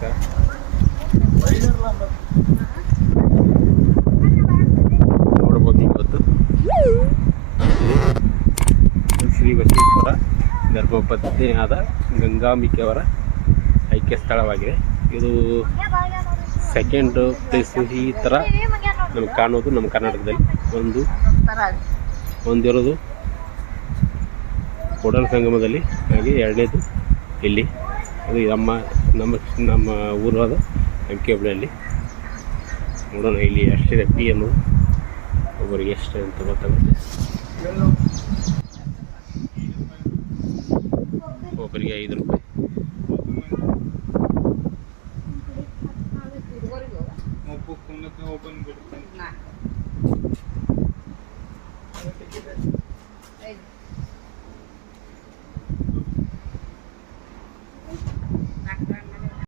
ನಮಸ್ಕಾರ. ನೋಡ್ಬೋದು ಇವತ್ತು ಶ್ರೀ ಬಸವೇಶ್ವರ ಧರ್ಮಪತ್ನಿಯಾದ ಗಂಗಾಂಬಿಕೆಯವರ ಐಕ್ಯ ಸ್ಥಳವಾಗಿದೆ. ಇದು ಸೆಕೆಂಡ್ ಪ್ಲೇಸ್ ಈ ಥರ ನಮ್ಗೆ ಕಾಣೋದು ನಮ್ಮ ಕರ್ನಾಟಕದಲ್ಲಿ ಒಂದಿರೋದು ಕೂಡಲ ಸಂಗಮದಲ್ಲಿ, ಹಾಗೆ ಎರಡನೇದು ಇಲ್ಲಿ. ಅದು ನಮ್ಮ ಊರಾದ ಅಂಕೆಬಳ್ಳಿಯಲ್ಲಿ. ನೋಡೋಣ ಇಲ್ಲಿ ಎಷ್ಟಿದೆ ಫೀ ಅನ್ನೋದು, ಒಬ್ಬರಿಗೆ ಎಷ್ಟು ಅಂತ ಗೊತ್ತಾಗುತ್ತೆ. ಒಬ್ಬರಿಗೆ 5 ರೂಪಾಯಿ.